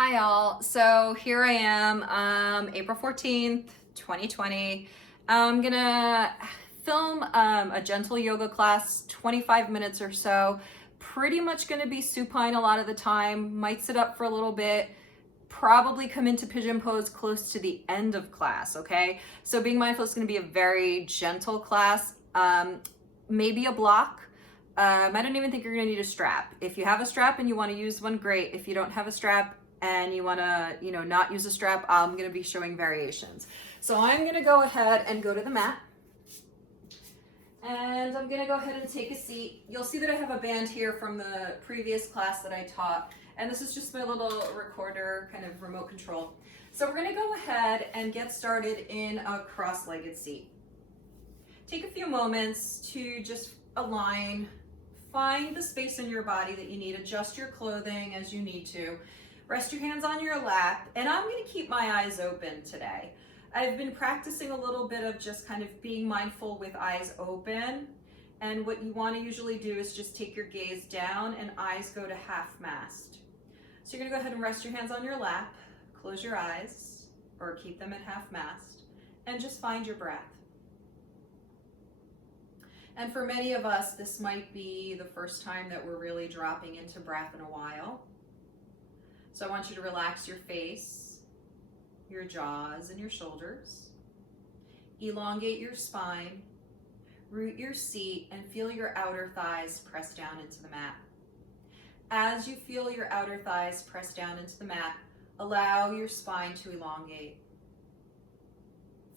Hi all. So here I am, April 14th, 2020. I'm gonna film a gentle yoga class, 25 minutes or so. Pretty much gonna be supine a lot of the time, might sit up for a little bit, probably come into pigeon pose close to the end of class, okay? So being mindful is gonna be a very gentle class, maybe a block. I don't even think you're gonna need a strap. If you have a strap and you wanna use one, great. If you don't have a strap and you wanna, not use a strap, I'm gonna be showing variations. So I'm gonna go ahead and go to the mat. And I'm gonna go ahead and take a seat. You'll see that I have a band here from the previous class that I taught. And this is just my little recorder, kind of remote control. So we're gonna go ahead and get started in a cross-legged seat. Take a few moments to just align, find the space in your body that you need, adjust your clothing as you need to. Rest your hands on your lap, and I'm gonna keep my eyes open today. I've been practicing a little bit of just kind of being mindful with eyes open. And what you want to usually do is just take your gaze down and eyes go to half mast. So you're going to go ahead and rest your hands on your lap, close your eyes, or keep them at half mast, and just find your breath. And for many of us, this might be the first time that we're really dropping into breath in a while. So I want you to relax your face, your jaws and your shoulders. Elongate your spine, root your seat, and feel your outer thighs press down into the mat. As you feel your outer thighs press down into the mat, allow your spine to elongate.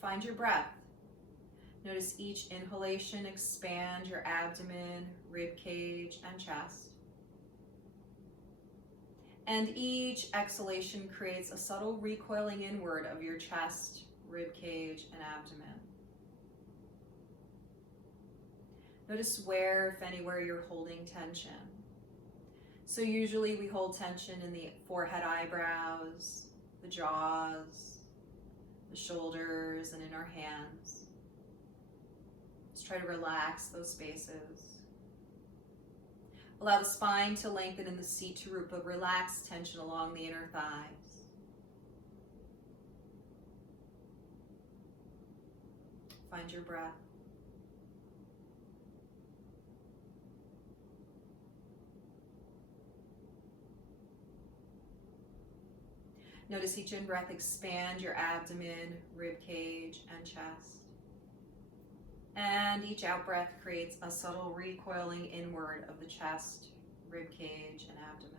Find your breath. Notice each inhalation expand your abdomen, rib cage, and chest. And each exhalation creates a subtle recoiling inward of your chest, rib cage, and abdomen. Notice where, if anywhere, you're holding tension. So usually we hold tension in the forehead, eyebrows, the jaws, the shoulders, and in our hands. Just try to relax those spaces. Allow the spine to lengthen and the seat to root, but relax tension along the inner thighs. Find your breath. Notice each in-breath expand your abdomen, rib cage, and chest. And each out-breath creates a subtle recoiling inward of the chest, rib cage, and abdomen.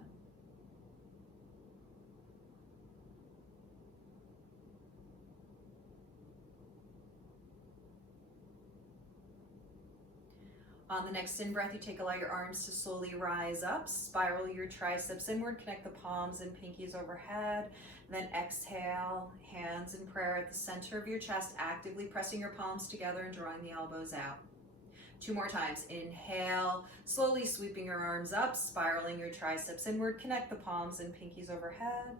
On the next in-breath, you allow your arms to slowly rise up, spiral your triceps inward, connect the palms and pinkies overhead. Then exhale, hands in prayer at the center of your chest, actively pressing your palms together and drawing the elbows out. 2 more times. Inhale, slowly sweeping your arms up, spiraling your triceps inward, connect the palms and pinkies overhead.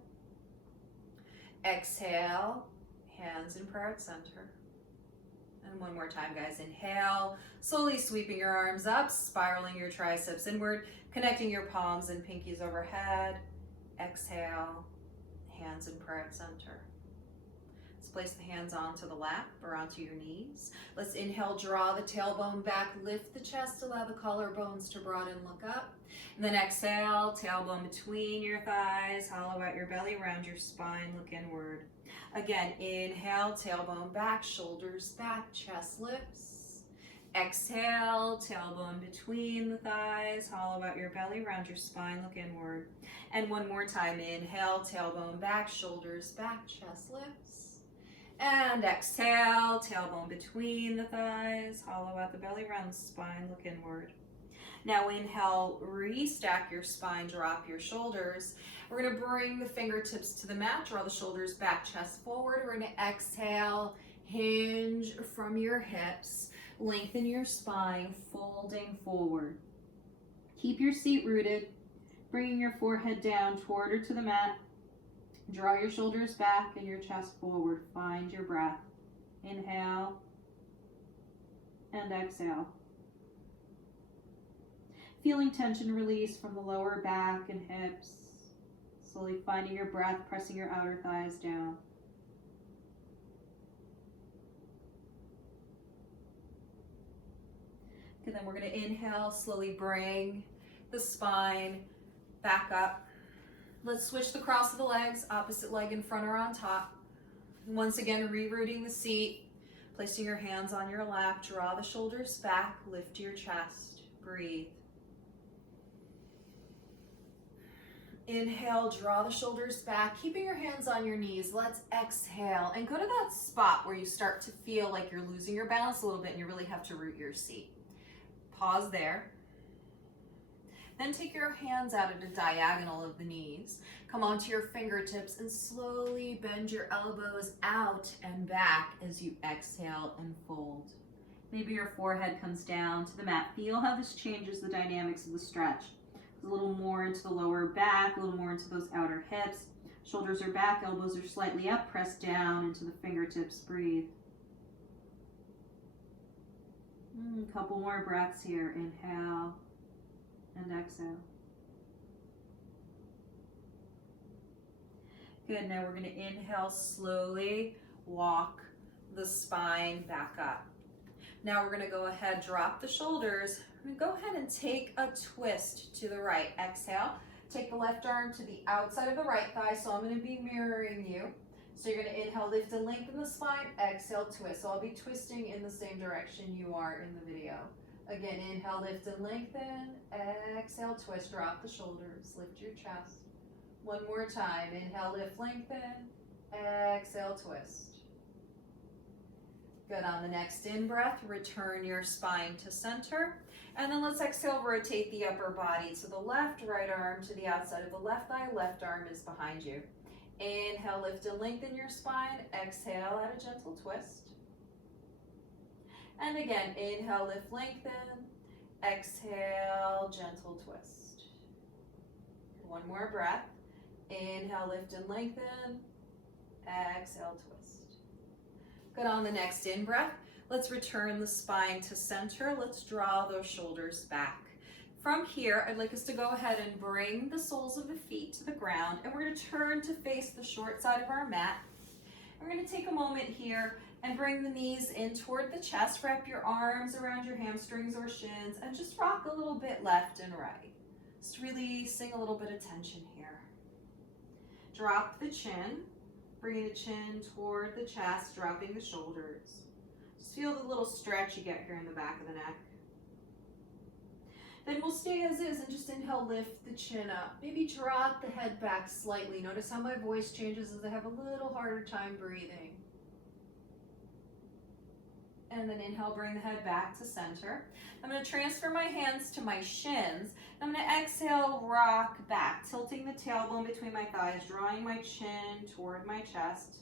Exhale, hands in prayer at center. And 1 more time, guys. Inhale, slowly sweeping your arms up, spiraling your triceps inward, connecting your palms and pinkies overhead. Exhale, hands in prayer at center. Let's place the hands onto the lap or onto your knees. Let's inhale, draw the tailbone back, lift the chest, allow the collarbones to broaden, look up. And then exhale, tailbone between your thighs, hollow out your belly, round your spine, look inward. Again, inhale, tailbone back, shoulders back, chest lifts. Exhale, tailbone between the thighs, hollow out your belly, round your spine, look inward. And 1 more time, inhale, tailbone back, shoulders back, chest lifts. And exhale, tailbone between the thighs, hollow out the belly, round the spine, look inward. Now inhale, restack your spine, drop your shoulders. We're gonna bring the fingertips to the mat, draw the shoulders back, chest forward. We're gonna exhale, hinge from your hips, lengthen your spine, folding forward. Keep your seat rooted, bringing your forehead down toward or to the mat. Draw your shoulders back and your chest forward. Find your breath. Inhale and exhale. Feeling tension release from the lower back and hips, Slowly finding your breath, pressing your outer thighs down. And then we're going to inhale, slowly bring the spine back up. Let's switch the cross of the legs, opposite leg in front or on top. Once again, rerouting the seat, placing your hands on your lap, draw the shoulders back, lift your chest, breathe. Inhale, draw the shoulders back, keeping your hands on your knees. Let's exhale and go to that spot where you start to feel like you're losing your balance a little bit and you really have to root your seat. Pause there. Then take your hands out at a diagonal of the knees. Come onto your fingertips and slowly bend your elbows out and back as you exhale and fold. Maybe your forehead comes down to the mat. Feel how this changes the dynamics of the stretch. A little more into the lower back, a little more into those outer hips. Shoulders are back, elbows are slightly up, press down into the fingertips, breathe. A couple more breaths here, inhale and exhale. Good, now we're going to inhale slowly, walk the spine back up. Now we're going to go ahead, drop the shoulders. I'm going to go ahead and take a twist to the right. Exhale, take the left arm to the outside of the right thigh, so I'm going to be mirroring you. So you're going to inhale, lift and lengthen the spine, exhale, twist. So I'll be twisting in the same direction you are in the video. Again, inhale, lift and lengthen, exhale, twist, drop the shoulders, lift your chest. One more time, inhale, lift, lengthen, exhale, twist. Good, on the next in-breath, return your spine to center. And then let's exhale, rotate the upper body to the left, right arm to the outside of the left thigh, left arm is behind you. Inhale, lift and lengthen your spine. Exhale, add a gentle twist. And again, inhale, lift, lengthen. Exhale, gentle twist. One more breath. Inhale, lift and lengthen. Exhale, twist. Good, on the next in-breath, let's return the spine to center. Let's draw those shoulders back. From here, I'd like us to go ahead and bring the soles of the feet to the ground, and we're going to turn to face the short side of our mat. We're going to take a moment here and bring the knees in toward the chest. Wrap your arms around your hamstrings or shins and just rock a little bit left and right. Just releasing a little bit of tension here. Drop the chin, bringing the chin toward the chest, dropping the shoulders. Just feel the little stretch you get here in the back of the neck. Then we'll stay as is and just inhale, lift the chin up. Maybe drop the head back slightly. Notice how my voice changes as I have a little harder time breathing. And then inhale, bring the head back to center. I'm going to transfer my hands to my shins. I'm going to exhale, rock back, tilting the tailbone between my thighs, drawing my chin toward my chest.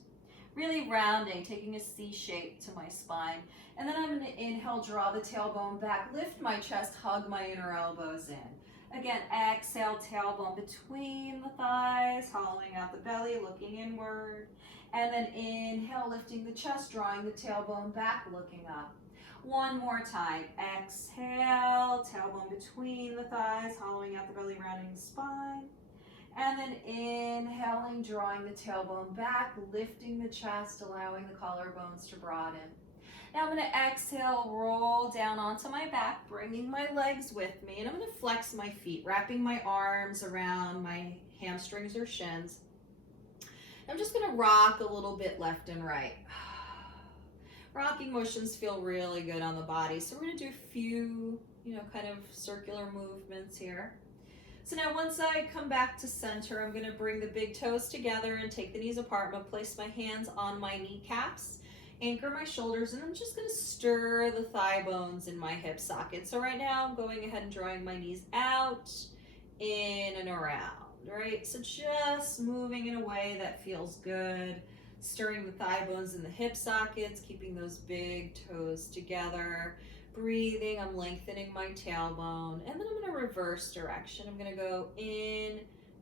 Really rounding, taking a C shape to my spine. And then I'm going to inhale, draw the tailbone back, lift my chest, hug my inner elbows in. Again, exhale, tailbone between the thighs, hollowing out the belly, looking inward. And then inhale, lifting the chest, drawing the tailbone back, looking up. One more time. Exhale, tailbone between the thighs, hollowing out the belly, rounding the spine. And then inhaling, drawing the tailbone back, lifting the chest, allowing the collarbones to broaden. Now I'm going to exhale, roll down onto my back, bringing my legs with me, and I'm going to flex my feet, wrapping my arms around my hamstrings or shins. I'm just going to rock a little bit left and right. Rocking motions feel really good on the body, so we're going to do a few, kind of circular movements here. So now once I come back to center, I'm going to bring the big toes together and take the knees apart. I'm going to place my hands on my kneecaps, anchor my shoulders, and I'm just going to stir the thigh bones in my hip socket. So right now I'm going ahead and drawing my knees out, in and around, right? So just moving in a way that feels good, stirring the thigh bones in the hip sockets, keeping those big toes together. Breathing, I'm lengthening my tailbone, and then I'm going to reverse direction. I'm going to go in,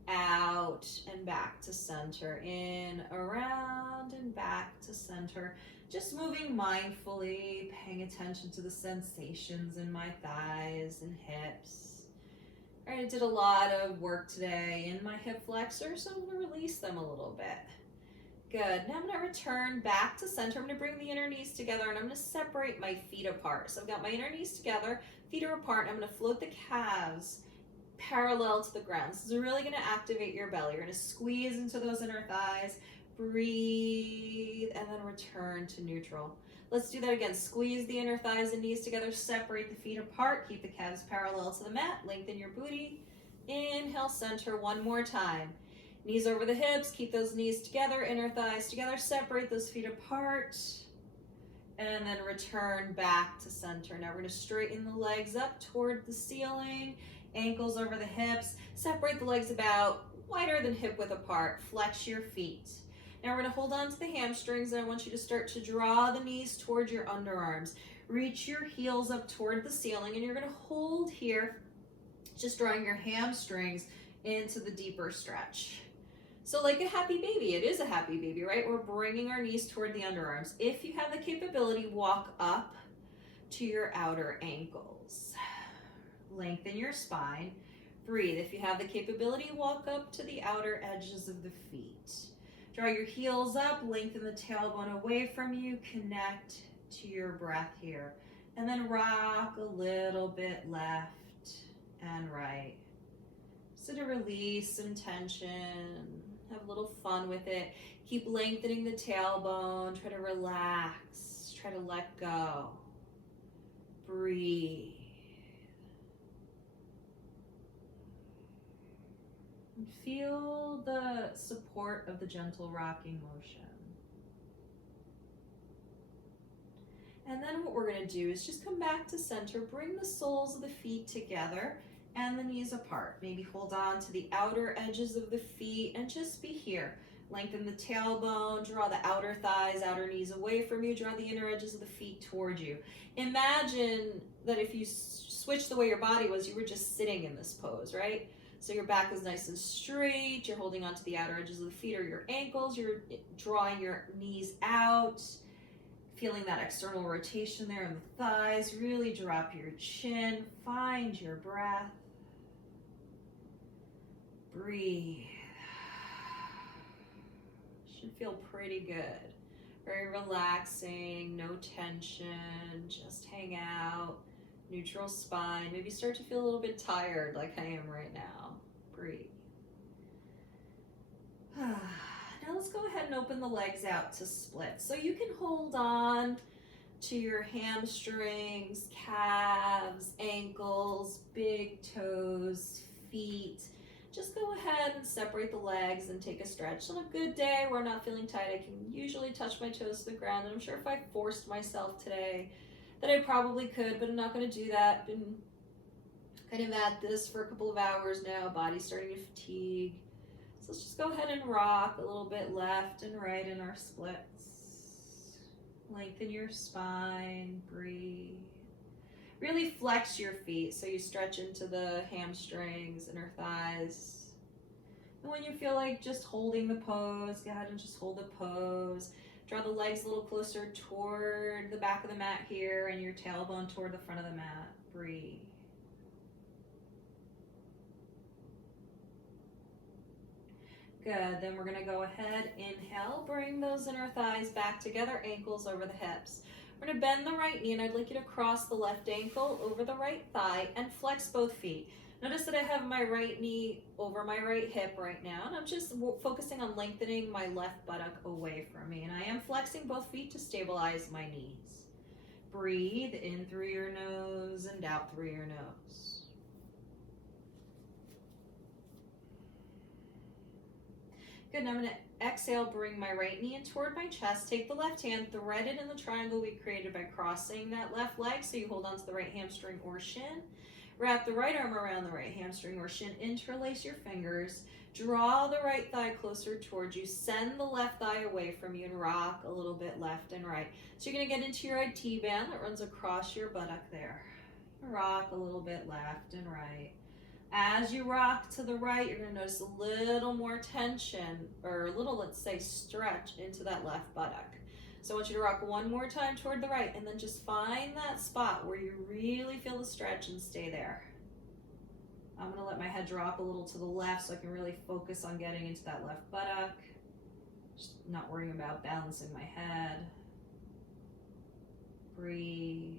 out, and back to center, in, around, and back to center. Just moving mindfully, paying attention to the sensations in my thighs and hips. All right, I did a lot of work today in my hip flexors, so I'm going to release them a little bit. Good. Now I'm going to return back to center. I'm going to bring the inner knees together and I'm going to separate my feet apart. So I've got my inner knees together, feet are apart, and I'm going to float the calves parallel to the ground. This is really going to activate your belly. You're going to squeeze into those inner thighs, breathe, and then return to neutral. Let's do that again. Squeeze the inner thighs and knees together, separate the feet apart, keep the calves parallel to the mat, lengthen your booty. Inhale, center, one more time. Knees over the hips, keep those knees together, inner thighs together, separate those feet apart, and then return back to center. Now we're going to straighten the legs up toward the ceiling, ankles over the hips, separate the legs about wider than hip width apart, flex your feet. Now we're going to hold on to the hamstrings, and I want you to start to draw the knees toward your underarms. Reach your heels up toward the ceiling, and you're going to hold here, just drawing your hamstrings into the deeper stretch. So like a happy baby, it is a happy baby, right? We're bringing our knees toward the underarms. If you have the capability, walk up to your outer ankles. Lengthen your spine. Breathe. If you have the capability, walk up to the outer edges of the feet. Draw your heels up, lengthen the tailbone away from you, connect to your breath here. And then rock a little bit left and right. So to release some tension. Have a little fun with it. Keep lengthening the tailbone. Try to relax. Try to let go. Breathe. And feel the support of the gentle rocking motion. And then what we're going to do is just come back to center. Bring the soles of the feet together and the knees apart. Maybe hold on to the outer edges of the feet and just be here. Lengthen the tailbone, draw the outer thighs, outer knees away from you, draw the inner edges of the feet toward you. Imagine that if you switch the way your body was, you were just sitting in this pose, right? So your back is nice and straight, you're holding on to the outer edges of the feet or your ankles, you're drawing your knees out, feeling that external rotation there in the thighs. Really drop your chin, find your breath. Breathe. Should feel pretty good. Very relaxing, no tension, just hang out, neutral spine. Maybe start to feel a little bit tired like I am right now. Breathe. Now let's go ahead and open the legs out to split. So you can hold on to your hamstrings, calves, ankles, big toes, feet. Just go ahead and separate the legs and take a stretch. On a good day where I'm not feeling tight, I can usually touch my toes to the ground. And I'm sure if I forced myself today that I probably could, but I'm not going to do that. Been kind of at this for a couple of hours now. Body's starting to fatigue. So let's just go ahead and rock a little bit left and right in our splits. Lengthen your spine, breathe. Really flex your feet so you stretch into the hamstrings, inner thighs. And when you feel like just holding the pose, go ahead and just hold the pose. Draw the legs a little closer toward the back of the mat here and your tailbone toward the front of the mat. Breathe. Good, then we're gonna go ahead, inhale, bring those inner thighs back together, ankles over the hips. We're gonna bend the right knee and I'd like you to cross the left ankle over the right thigh and flex both feet. Notice that I have my right knee over my right hip right now, and I'm just focusing on lengthening my left buttock away from me, and I am flexing both feet to stabilize my knees. Breathe in through your nose and out through your nose. Good, now I'm going to exhale, bring my right knee in toward my chest, take the left hand, thread it in the triangle we created by crossing that left leg, so you hold on to the right hamstring or shin. Wrap the right arm around the right hamstring or shin, interlace your fingers, draw the right thigh closer towards you, send the left thigh away from you, and rock a little bit left and right. So you're going to get into your IT band that runs across your buttock there. Rock a little bit left and right. As you rock to the right, you're going to notice a little more tension, or a little, let's say, stretch into that left buttock. So I want you to rock one more time toward the right, and then just find that spot where you really feel the stretch and stay there. I'm gonna let my head drop a little to the left so I can really focus on getting into that left buttock. Just not worrying about balancing my head. Breathe.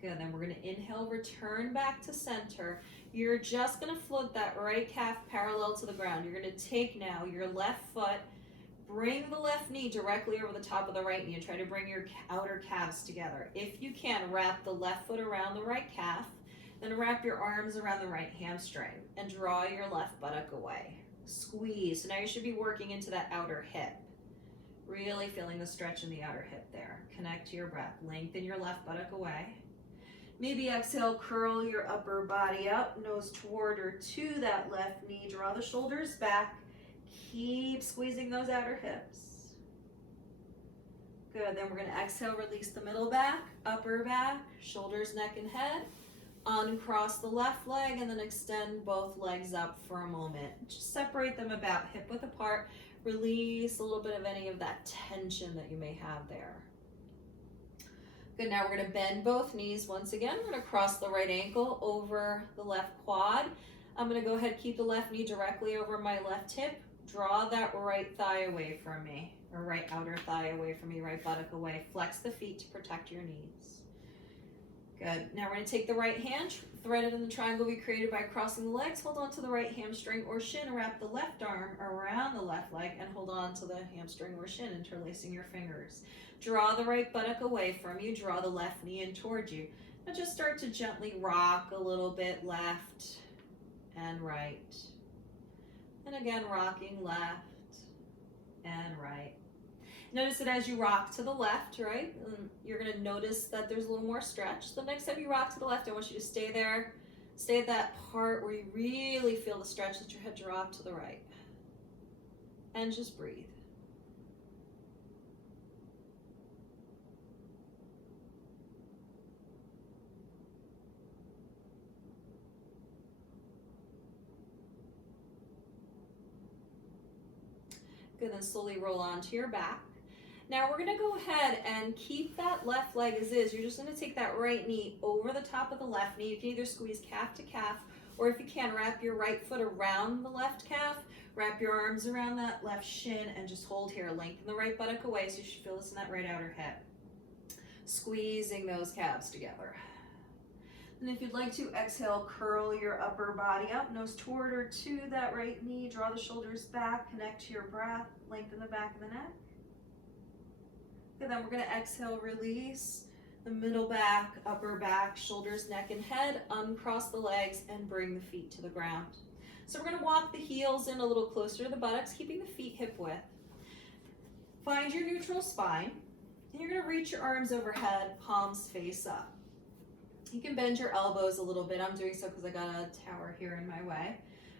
Good, then we're gonna inhale, return back to center. You're just gonna float that right calf parallel to the ground. You're gonna take now your left foot, bring the left knee directly over the top of the right knee and try to bring your outer calves together. If you can, wrap the left foot around the right calf, then wrap your arms around the right hamstring and draw your left buttock away. Squeeze. So now you should be working into that outer hip. Really feeling the stretch in the outer hip there. Connect to your breath. Lengthen your left buttock away. Maybe exhale, curl your upper body up, nose toward or to that left knee. Draw the shoulders back. Keep squeezing those outer hips. Good, then we're gonna exhale, release the middle back, upper back, shoulders, neck, and head. Uncross the left leg and then extend both legs up for a moment. Just separate them about hip width apart. Release a little bit of any of that tension that you may have there. Good, now we're gonna bend both knees once again. We're gonna cross the right ankle over the left quad. I'm gonna go ahead, keep the left knee directly over my left hip. Draw that right thigh away from me, or right outer thigh away from me, right buttock away. Flex the feet to protect your knees. Good, now we're gonna take the right hand, thread it in the triangle we created by crossing the legs. Hold on to the right hamstring or shin, wrap the left arm around the left leg and hold on to the hamstring or shin, interlacing your fingers. Draw the right buttock away from you, draw the left knee in towards you. Now just start to gently rock a little bit left and right. And again, rocking left and right. Notice that as you rock to the left, right, you're gonna notice that there's a little more stretch. The next time you rock to the left, I want you to stay there. Stay at that part where you really feel the stretch, let your head drop to the right. And just breathe. Good, then slowly roll onto your back. Now we're gonna go ahead and keep that left leg as is. You're just gonna take that right knee over the top of the left knee. You can either squeeze calf to calf, or if you can, wrap your right foot around the left calf, wrap your arms around that left shin, and just hold here. Lengthen the right buttock away, so you should feel this in that right outer hip. Squeezing those calves together. And if you'd like to, exhale, curl your upper body up, nose toward or to that right knee. Draw the shoulders back, connect to your breath, lengthen the back of the neck. And then we're gonna exhale, release the middle back, upper back, shoulders, neck, and head. Uncross the legs and bring the feet to the ground. So we're gonna walk the heels in a little closer to the buttocks, keeping the feet hip width. Find your neutral spine, and you're gonna reach your arms overhead, palms face up. You can bend your elbows a little bit. I'm doing so because I got a tower here in my way.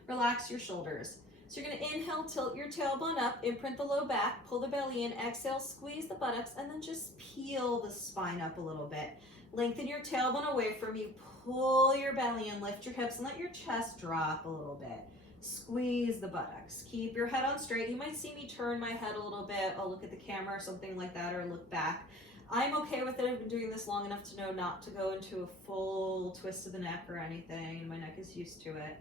Relax your shoulders. So you're gonna inhale, tilt your tailbone up, imprint the low back, pull the belly in, exhale, squeeze the buttocks, and then just peel the spine up a little bit. Lengthen your tailbone away from you, pull your belly in, lift your hips, and let your chest drop a little bit. Squeeze the buttocks. Keep your head on straight. You might see me turn my head a little bit. I'll look at the camera or something like that, or look back. I'm okay with it. I've been doing this long enough to know not to go into a full twist of the neck or anything, and my neck is used to it.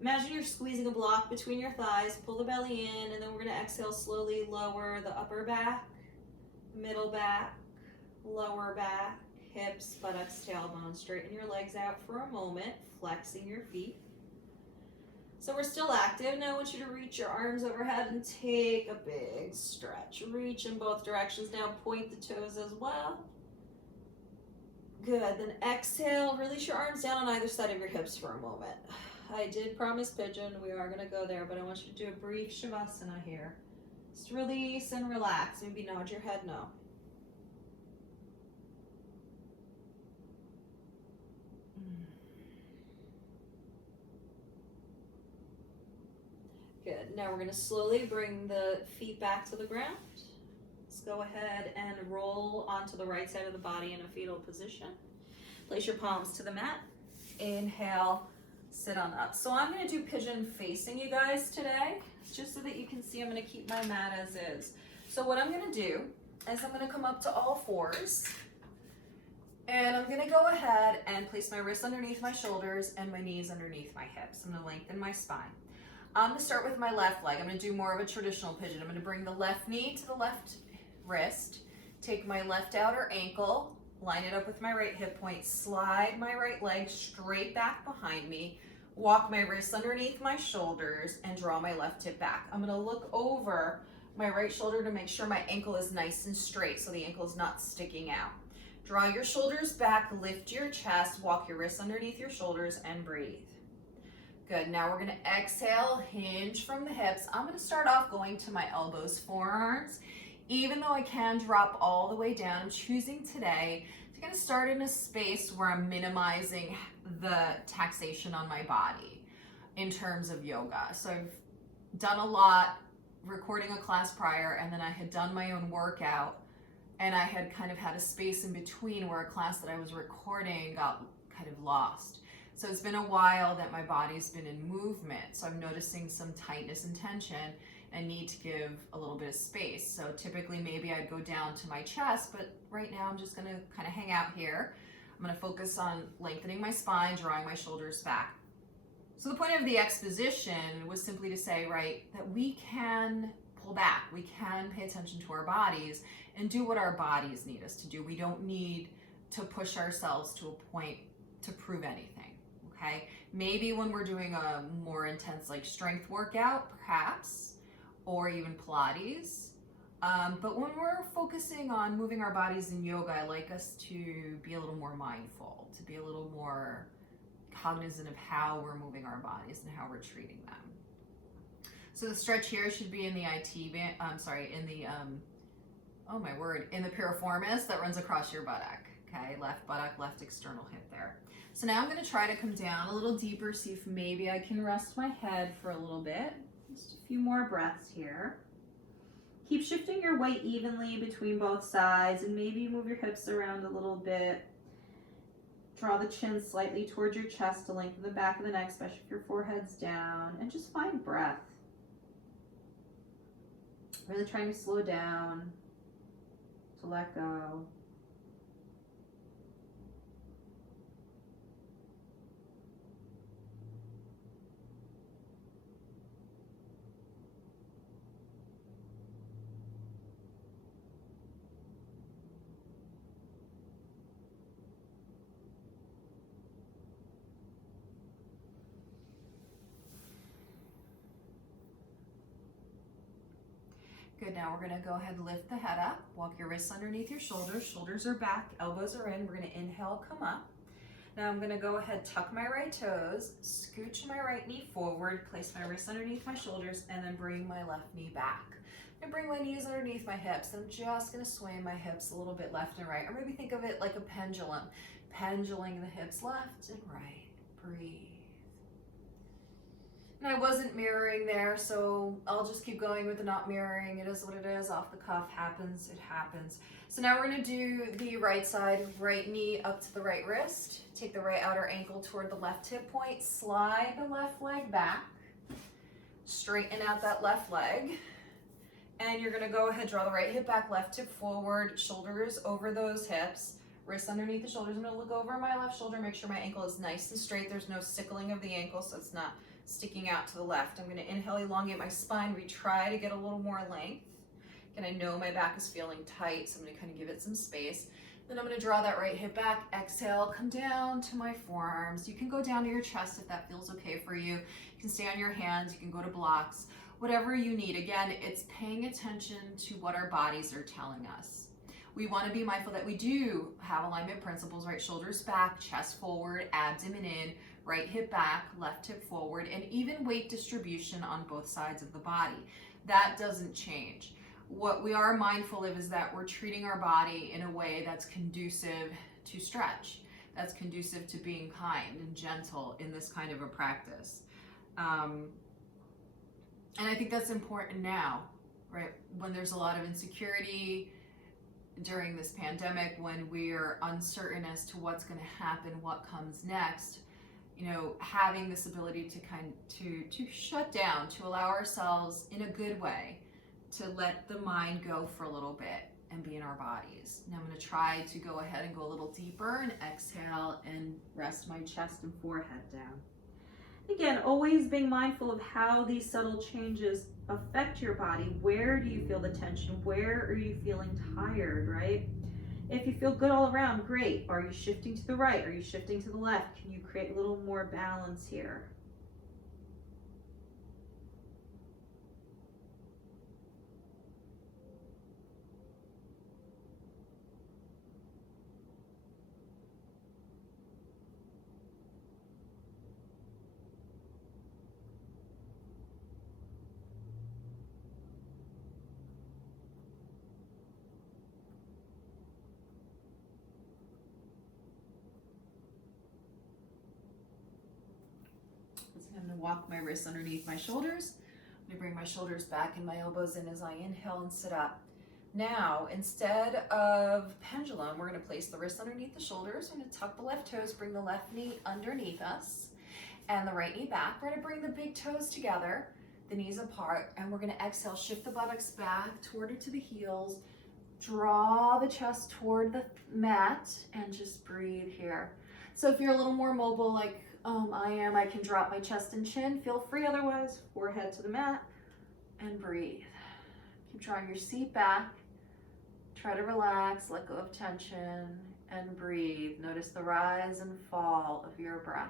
Imagine you're squeezing a block between your thighs, pull the belly in, and then we're gonna exhale, slowly lower the upper back, middle back, lower back, hips, buttocks, tailbone. Straighten your legs out for a moment, flexing your feet. So we're still active. Now I want you to reach your arms overhead and take a big stretch. Reach in both directions. Now point the toes as well. Good, then exhale, release your arms down on either side of your hips for a moment. I did promise pigeon, we are gonna go there, but I want you to do a brief shavasana here. Just release and relax. Maybe nod your head no. Good. Now we're going to slowly bring the feet back to the ground. Let's go ahead and roll onto the right side of the body in a fetal position. Place your palms to the mat. Inhale, sit on up. So I'm going to do pigeon facing you guys today, just so that you can see. I'm going to keep my mat as is. So what I'm going to do is I'm going to come up to all fours. And I'm gonna go ahead and place my wrists underneath my shoulders and my knees underneath my hips. I'm gonna lengthen my spine. I'm gonna start with my left leg. I'm gonna do more of a traditional pigeon. I'm gonna bring the left knee to the left wrist, take my left outer ankle, line it up with my right hip point, slide my right leg straight back behind me, walk my wrists underneath my shoulders, and draw my left hip back. I'm gonna look over my right shoulder to make sure my ankle is nice and straight so the ankle is not sticking out. Draw your shoulders back, lift your chest, walk your wrists underneath your shoulders, and breathe. Good, now we're gonna exhale, hinge from the hips. I'm gonna start off going to my elbows, forearms. Even though I can drop all the way down, I'm choosing today to kind of start in a space where I'm minimizing the taxation on my body in terms of yoga. So I've done a lot recording a class prior, and then I had done my own workout, and I had kind of had a space in between where a class that I was recording got kind of lost. So it's been a while that my body's been in movement. So I'm noticing some tightness and tension and need to give a little bit of space. So typically maybe I'd go down to my chest, but right now I'm just gonna kind of hang out here. I'm gonna focus on lengthening my spine, drawing my shoulders back. So the point of the exposition was simply to say, right, that we can pull back, we can pay attention to our bodies and do what our bodies need us to do. We don't need to push ourselves to a point to prove anything, okay? Maybe when we're doing a more intense like strength workout, perhaps, or even Pilates. But when we're focusing on moving our bodies in yoga, I like us to be a little more mindful, to be a little more cognizant of how we're moving our bodies and how we're treating them. So the stretch here should be in the in the piriformis that runs across your buttock. Okay, left buttock, left external hip there. So now I'm gonna try to come down a little deeper, see if maybe I can rest my head for a little bit. Just a few more breaths here. Keep shifting your weight evenly between both sides and maybe move your hips around a little bit. Draw the chin slightly towards your chest to lengthen the back of the neck, especially if your forehead's down, and just find breath. Really trying to slow down, to let go. Good, now we're gonna go ahead and lift the head up, walk your wrists underneath your shoulders, shoulders are back, elbows are in. We're gonna inhale, come up. Now I'm gonna go ahead, tuck my right toes, scooch my right knee forward, place my wrists underneath my shoulders, and then bring my left knee back. I'm gonna bring my knees underneath my hips. I'm just gonna sway my hips a little bit left and right, or maybe think of it like a pendulum, pendulating the hips left and right. Breathe. And I wasn't mirroring there, so I'll just keep going with the not mirroring. It is what it is, off the cuff, happens, it happens. So now we're gonna do the right side, right knee up to the right wrist. Take the right outer ankle toward the left hip point, slide the left leg back, straighten out that left leg. And you're gonna go ahead, draw the right hip back, left hip forward, shoulders over those hips, wrists underneath the shoulders. I'm gonna look over my left shoulder, make sure my ankle is nice and straight. There's no sickling of the ankle, so it's not sticking out to the left. I'm gonna inhale, elongate my spine, try to get a little more length. And I know my back is feeling tight, so I'm gonna kind of give it some space. Then I'm gonna draw that right hip back, exhale, come down to my forearms. You can go down to your chest if that feels okay for you. You can stay on your hands, you can go to blocks, whatever you need. Again, it's paying attention to what our bodies are telling us. We wanna be mindful that we do have alignment principles, right? Shoulders back, chest forward, abdomen in, right hip back, left hip forward, and even weight distribution on both sides of the body. That doesn't change. What we are mindful of is that we're treating our body in a way that's conducive to stretch, that's conducive to being kind and gentle in this kind of a practice. And I think that's important now, right? When there's a lot of insecurity during this pandemic, when we're uncertain as to what's going to happen, what comes next, you know, having this ability to shut down, to allow ourselves in a good way to let the mind go for a little bit and be in our bodies. Now I'm going to try to go ahead and go a little deeper and exhale and rest my chest and forehead down. Again, always being mindful of how these subtle changes affect your body. Where do you feel the tension? Where are you feeling tired, right? If you feel good all around, great. Are you shifting to the right? Are you shifting to the left? Can you create a little more balance here? I'm going to walk my wrists underneath my shoulders. I'm going to bring my shoulders back and my elbows in as I inhale and sit up. Now, instead of pendulum, we're going to place the wrists underneath the shoulders. We're going to tuck the left toes, bring the left knee underneath us, and the right knee back. We're going to bring the big toes together, the knees apart, and we're going to exhale, shift the buttocks back toward it to the heels, draw the chest toward the mat, and just breathe here. So if you're a little more mobile, like I am, I can drop my chest and chin. Feel free otherwise, forehead to the mat, and breathe. Keep drawing your seat back. Try to relax, let go of tension, and breathe. Notice the rise and fall of your breath.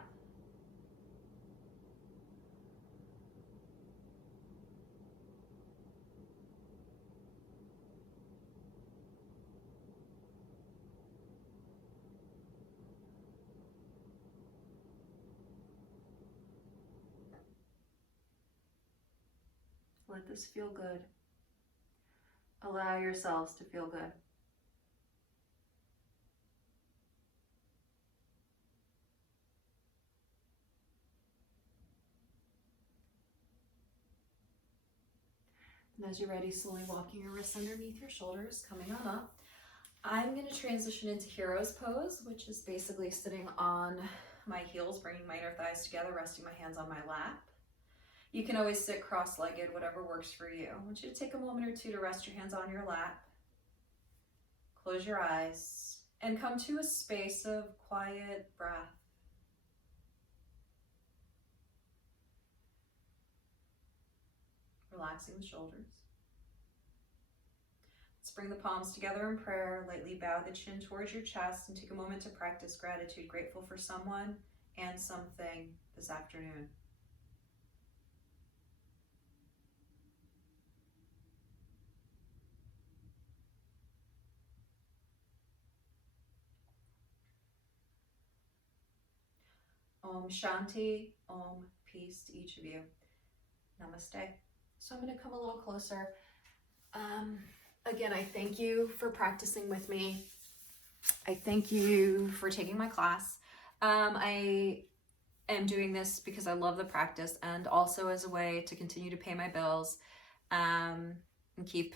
Let this feel good. Allow yourselves to feel good. And as you're ready, slowly walking your wrists underneath your shoulders, coming on up. I'm going to transition into hero's pose, which is basically sitting on my heels, bringing my inner thighs together, resting my hands on my lap. You can always sit cross-legged, whatever works for you. I want you to take a moment or two to rest your hands on your lap. Close your eyes and come to a space of quiet breath. Relaxing the shoulders. Let's bring the palms together in prayer. Lightly bow the chin towards your chest and take a moment to practice gratitude. Grateful for someone and something this afternoon. Om Shanti, Om, peace to each of you. Namaste. So I'm going to come a little closer. Again, I thank you for practicing with me. I thank you for taking my class. I am doing this because I love the practice and also as a way to continue to pay my bills and keep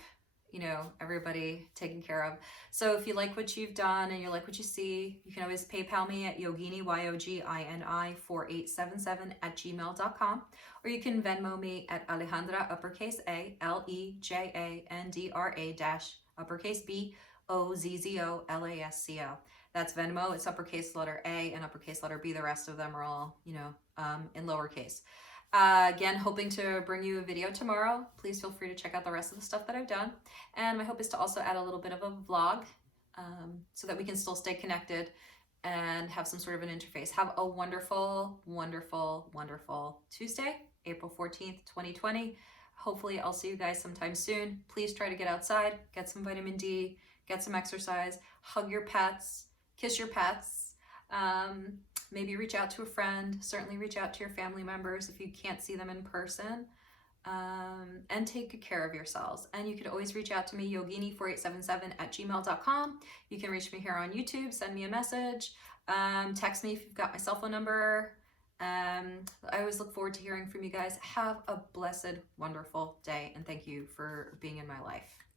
everybody taken care of. So if you like what you've done and you like what you see, you can always PayPal me at Yogini, YOGINI 4877 @gmail.com, or you can Venmo me at Alejandra, uppercase A, LEJANDRA dash uppercase B, OZZOLASCO. That's Venmo. It's uppercase letter A and uppercase letter B. The rest of them are all, in lowercase. Again, hoping to bring you a video tomorrow. Please feel free to check out the rest of the stuff that I've done. And my hope is to also add a little bit of a vlog so that we can still stay connected and have some sort of an interface. Have a wonderful, wonderful, wonderful Tuesday, April 14th, 2020. Hopefully I'll see you guys sometime soon. Please try to get outside, get some vitamin D, get some exercise, hug your pets, kiss your pets. Maybe reach out to a friend, certainly reach out to your family members if you can't see them in person, and take good care of yourselves. And you could always reach out to me, Yogini4877 @gmail.com. You can reach me here on YouTube, send me a message, text me if you've got my cell phone number. I always look forward to hearing from you guys. Have a blessed, wonderful day, and thank you for being in my life.